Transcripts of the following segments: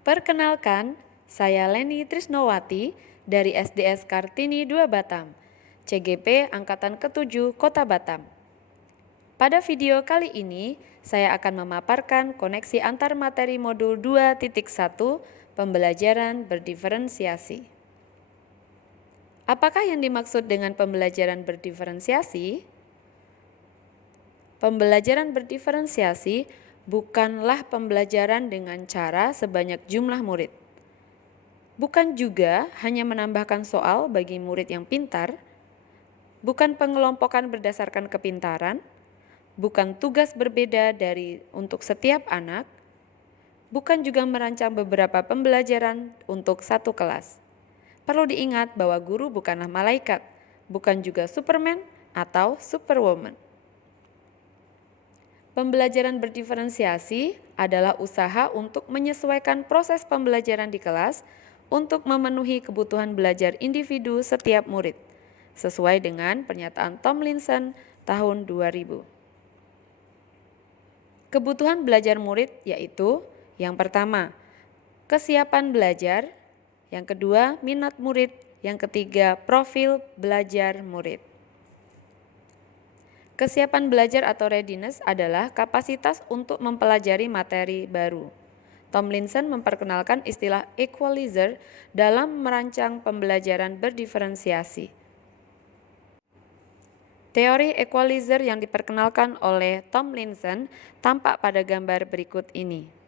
Perkenalkan, saya Leni Trisnowati dari SDS Kartini 2 Batam, CGP Angkatan ke-7 Kota Batam. Pada video kali ini, saya akan memaparkan koneksi antar materi modul 2.1 pembelajaran berdiferensiasi. Apakah yang dimaksud dengan pembelajaran berdiferensiasi? Pembelajaran berdiferensiasi bukanlah pembelajaran dengan cara sebanyak jumlah murid. Bukan juga hanya menambahkan soal bagi murid yang pintar, bukan pengelompokan berdasarkan kepintaran, bukan tugas berbeda untuk setiap anak, bukan juga merancang beberapa pembelajaran untuk satu kelas. Perlu diingat bahwa guru bukanlah malaikat, bukan juga Superman atau Superwoman. Pembelajaran berdiferensiasi adalah usaha untuk menyesuaikan proses pembelajaran di kelas untuk memenuhi kebutuhan belajar individu setiap murid, sesuai dengan pernyataan Tomlinson tahun 2000. Kebutuhan belajar murid yaitu yang pertama, kesiapan belajar, yang kedua, minat murid, yang ketiga, profil belajar murid. Kesiapan belajar atau readiness adalah kapasitas untuk mempelajari materi baru. Tomlinson memperkenalkan istilah equalizer dalam merancang pembelajaran berdiferensiasi. Teori equalizer yang diperkenalkan oleh Tomlinson tampak pada gambar berikut ini.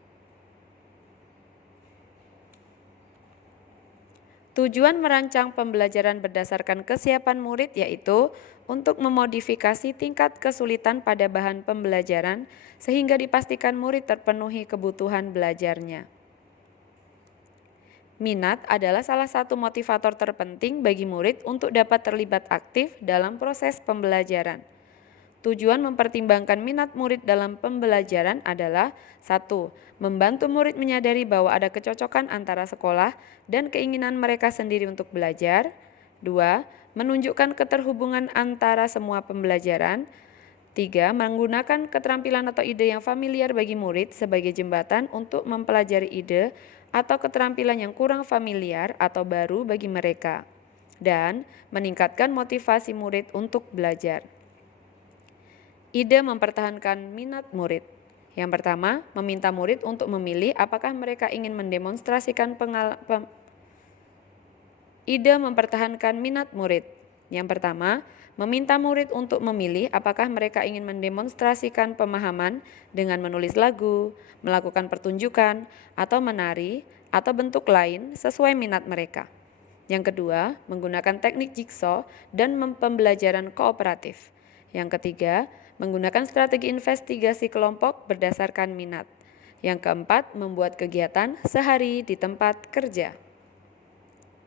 Tujuan merancang pembelajaran berdasarkan kesiapan murid yaitu untuk memodifikasi tingkat kesulitan pada bahan pembelajaran sehingga dipastikan murid terpenuhi kebutuhan belajarnya. Minat adalah salah satu motivator terpenting bagi murid untuk dapat terlibat aktif dalam proses pembelajaran. Tujuan mempertimbangkan minat murid dalam pembelajaran adalah 1. Membantu murid menyadari bahwa ada kecocokan antara sekolah dan keinginan mereka sendiri untuk belajar. 2. Menunjukkan keterhubungan antara semua pembelajaran. 3. Menggunakan keterampilan atau ide yang familiar bagi murid sebagai jembatan untuk mempelajari ide atau keterampilan yang kurang familiar atau baru bagi mereka. Dan meningkatkan motivasi murid untuk belajar. Ide mempertahankan minat murid. Yang pertama, meminta murid untuk memilih apakah mereka ingin mendemonstrasikan Ide mempertahankan minat murid. Yang pertama, meminta murid untuk memilih apakah mereka ingin mendemonstrasikan pemahaman dengan menulis lagu, melakukan pertunjukan, atau menari, atau bentuk lain sesuai minat mereka. Yang kedua, menggunakan teknik jigsaw dan pembelajaran kooperatif. Yang ketiga, menggunakan strategi investigasi kelompok berdasarkan minat. Yang keempat, membuat kegiatan sehari di tempat kerja.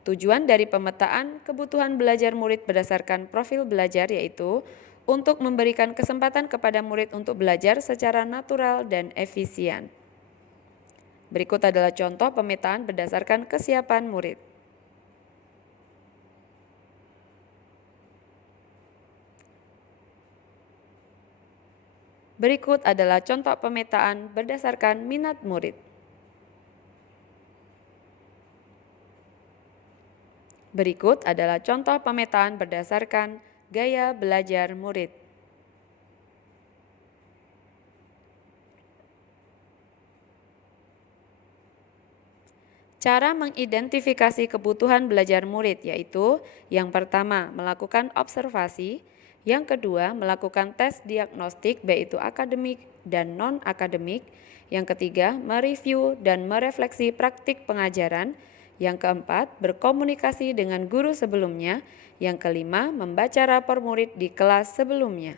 Tujuan dari pemetaan kebutuhan belajar murid berdasarkan profil belajar yaitu untuk memberikan kesempatan kepada murid untuk belajar secara natural dan efisien. Berikut adalah contoh pemetaan berdasarkan kesiapan murid. Berikut adalah contoh pemetaan berdasarkan minat murid. Berikut adalah contoh pemetaan berdasarkan gaya belajar murid. Cara mengidentifikasi kebutuhan belajar murid yaitu yang pertama, melakukan observasi, yang kedua, melakukan tes diagnostik yaitu akademik dan non-akademik, yang ketiga, mereview dan merefleksi praktik pengajaran, yang keempat, berkomunikasi dengan guru sebelumnya, yang kelima, membaca rapor murid di kelas sebelumnya.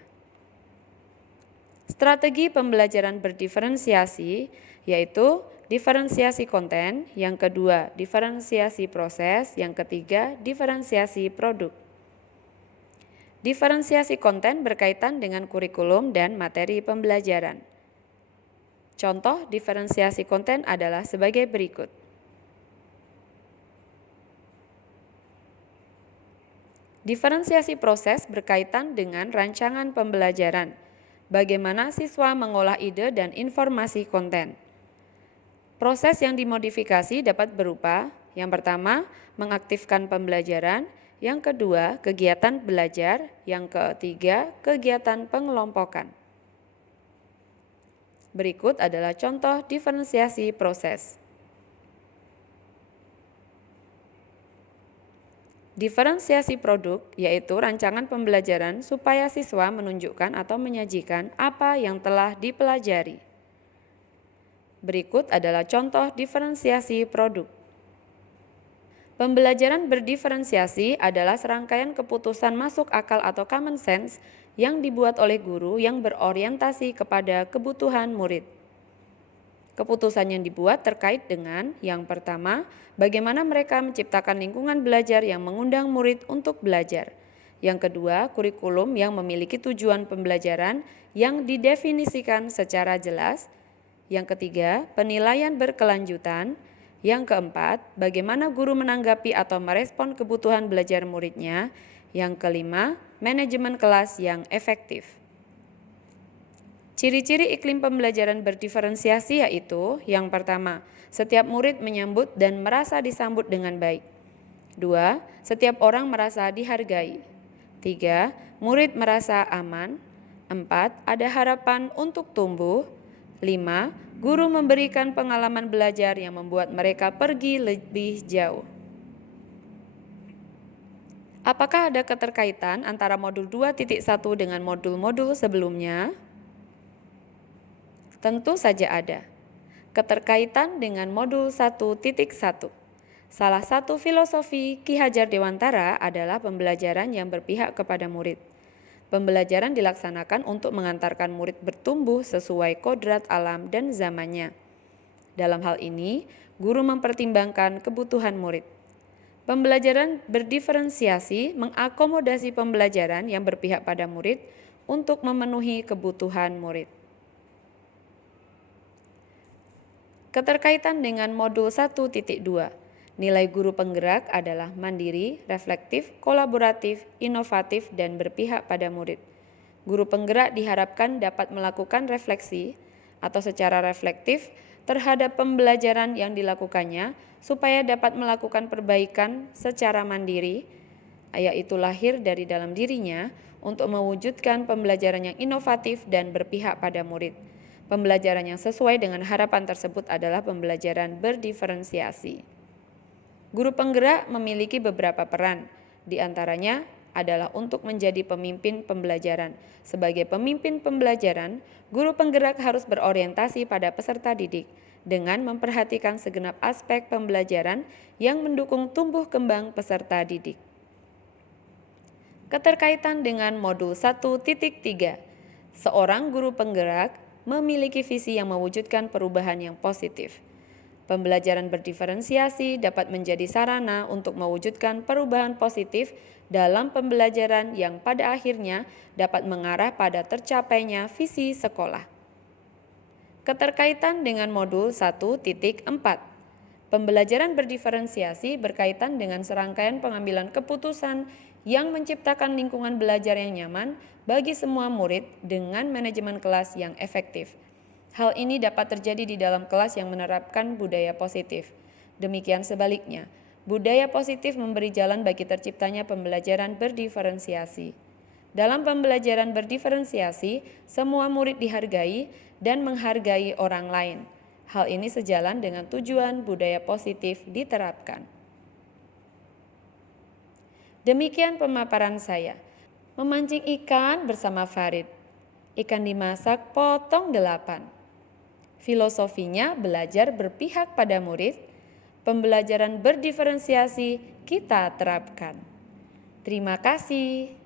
Strategi pembelajaran berdiferensiasi yaitu diferensiasi konten, yang kedua diferensiasi proses, yang ketiga diferensiasi produk. Diferensiasi konten berkaitan dengan kurikulum dan materi pembelajaran. Contoh diferensiasi konten adalah sebagai berikut. Diferensiasi proses berkaitan dengan rancangan pembelajaran. Bagaimana siswa mengolah ide dan informasi konten. Proses yang dimodifikasi dapat berupa, yang pertama, mengaktifkan pembelajaran, yang kedua, kegiatan belajar, yang ketiga, kegiatan pengelompokan. Berikut adalah contoh diferensiasi proses. Diferensiasi produk yaitu rancangan pembelajaran supaya siswa menunjukkan atau menyajikan apa yang telah dipelajari. Berikut adalah contoh diferensiasi produk. Pembelajaran berdiferensiasi adalah serangkaian keputusan masuk akal atau common sense yang dibuat oleh guru yang berorientasi kepada kebutuhan murid. Keputusan yang dibuat terkait dengan yang pertama, bagaimana mereka menciptakan lingkungan belajar yang mengundang murid untuk belajar. Yang kedua, kurikulum yang memiliki tujuan pembelajaran yang didefinisikan secara jelas. Yang ketiga, penilaian berkelanjutan. Yang keempat, bagaimana guru menanggapi atau merespon kebutuhan belajar muridnya. Yang kelima, manajemen kelas yang efektif. Ciri-ciri iklim pembelajaran berdiferensiasi yaitu, yang pertama, setiap murid menyambut dan merasa disambut dengan baik. 2. Setiap orang merasa dihargai. 3. Murid merasa aman. 4. Ada harapan untuk tumbuh. 5. Guru memberikan pengalaman belajar yang membuat mereka pergi lebih jauh. Apakah ada keterkaitan antara modul 2.1 dengan modul-modul sebelumnya? Tentu saja ada. Keterkaitan dengan modul 1.1. Salah satu filosofi Ki Hajar Dewantara adalah pembelajaran yang berpihak kepada murid. Pembelajaran dilaksanakan untuk mengantarkan murid bertumbuh sesuai kodrat alam dan zamannya. Dalam hal ini, guru mempertimbangkan kebutuhan murid. Pembelajaran berdiferensiasi mengakomodasi pembelajaran yang berpihak pada murid untuk memenuhi kebutuhan murid. Keterkaitan dengan modul 1.2. Nilai guru penggerak adalah mandiri, reflektif, kolaboratif, inovatif, dan berpihak pada murid. Guru penggerak diharapkan dapat melakukan refleksi atau secara reflektif terhadap pembelajaran yang dilakukannya supaya dapat melakukan perbaikan secara mandiri, yaitu lahir dari dalam dirinya untuk mewujudkan pembelajaran yang inovatif dan berpihak pada murid. Pembelajaran yang sesuai dengan harapan tersebut adalah pembelajaran berdiferensiasi. Guru penggerak memiliki beberapa peran, di antaranya adalah untuk menjadi pemimpin pembelajaran. Sebagai pemimpin pembelajaran, guru penggerak harus berorientasi pada peserta didik dengan memperhatikan segenap aspek pembelajaran yang mendukung tumbuh kembang peserta didik. Keterkaitan dengan modul 1.3. Seorang guru penggerak memiliki visi yang mewujudkan perubahan yang positif. Pembelajaran berdiferensiasi dapat menjadi sarana untuk mewujudkan perubahan positif dalam pembelajaran yang pada akhirnya dapat mengarah pada tercapainya visi sekolah. Keterkaitan dengan modul 1.4. Pembelajaran berdiferensiasi berkaitan dengan serangkaian pengambilan keputusan yang menciptakan lingkungan belajar yang nyaman bagi semua murid dengan manajemen kelas yang efektif. Hal ini dapat terjadi di dalam kelas yang menerapkan budaya positif. Demikian sebaliknya, budaya positif memberi jalan bagi terciptanya pembelajaran berdiferensiasi. Dalam pembelajaran berdiferensiasi, semua murid dihargai dan menghargai orang lain. Hal ini sejalan dengan tujuan budaya positif diterapkan. Demikian pemaparan saya. Memancing ikan bersama Farid. Ikan dimasak potong 8. Filosofinya belajar berpihak pada murid, pembelajaran berdiferensiasi kita terapkan. Terima kasih.